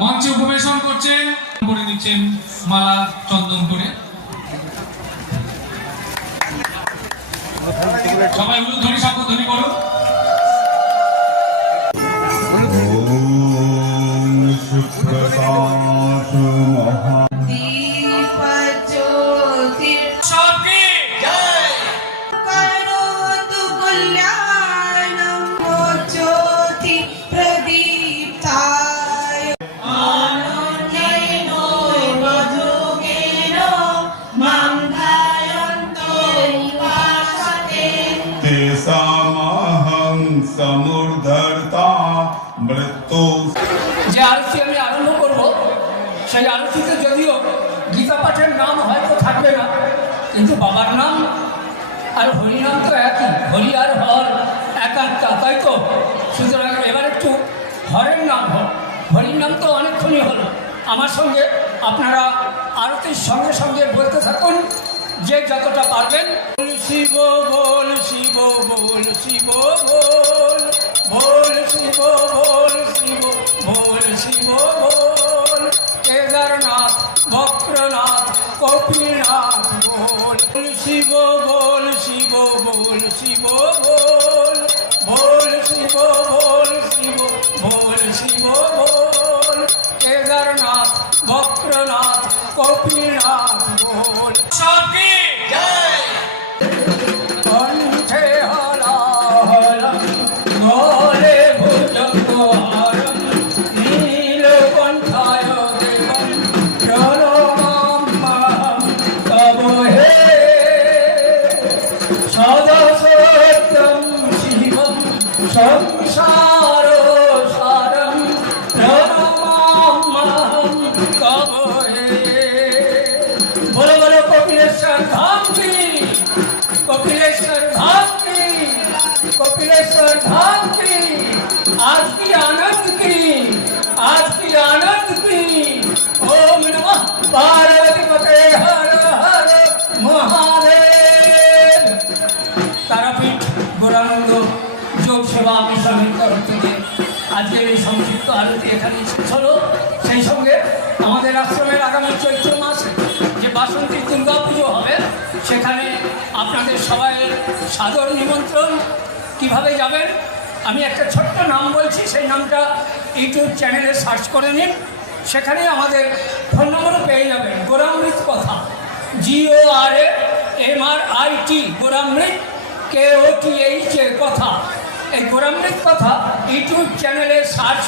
মঞ্চে উপবেশন করছেন, করে দিচ্ছেন মালা চন্দন করে। সবাই উলুধ্বনি শঙ্খধ্বনি করুন। যে আরতি আমি আরম্ভ করব, সেই আরতিতে যদিও গীতা পাঠের নাম হয়তো থাকবে না, কিন্তু বাবার নাম আর হরিনাম তো একই, হরি আর হর একাত্মা, তাই তো? সুতরাং এবার একটু হরের নাম হোক, হরির নাম তো অনেকক্ষণই হলো। আমার সঙ্গে আপনারা আরতির সঙ্গে সঙ্গে বলতে থাকুন, যে যতটা পারবেন। শিব বল, শিব বল, শিব বল, বল শিব বল, শিব বল, শিব বল, কেদারনাথ বক্রনাথ কপিলনাথ বল, শিব বল, শিব বল, শিব বল, বল শিব বল, শিব বল, শিব বল, কেদারনাথ বক্রনাথ কপিলনাথ বল। সবই জয়। কণ্ঠে হলাহলম গলে ভুজঙ্গহারম নীলকণ্ঠায় দেবম প্রণমাম্যহম তব হে সদা সত্যম শিবম সংসার সারম প্রণমাম্যহম তব হে। বলো বলো কপিলেশ্বর ধাম কি, कपिलेश्वर धाम की, कपिलेश्वर धाम की, आज की आनंद की, आज की आनंद की। ओम नमः पार्वती पते हर हर महादेव। तारापीठ गौरानंद যোগ সেবা মিশনের তরফ থেকে আজকের এই সংক্ষিপ্ত আলোচনা এখানে শেষ হলো। সেই সঙ্গে আমাদের আশ্রমের আগামী চৈত্র মাসে যে বাসন্তী দুর্গা পুজো হবে, সেখানে আপনাদের সবাইয়ের সাদর নিমন্ত্রণ। কিভাবে যাবেন আমি একটা ছোট্ট নাম বলছি, সেই নামটা ইউটিউব চ্যানেলে সার্চ করে নিন, সেখানে আমাদের ফোন নম্বরও পেয়ে যাবেন। গোরামৃত কথা, GORAMRIT, গোরামৃত KOTH কথা। এই গোরামৃত কথা ইউটিউব চ্যানেলে সার্চ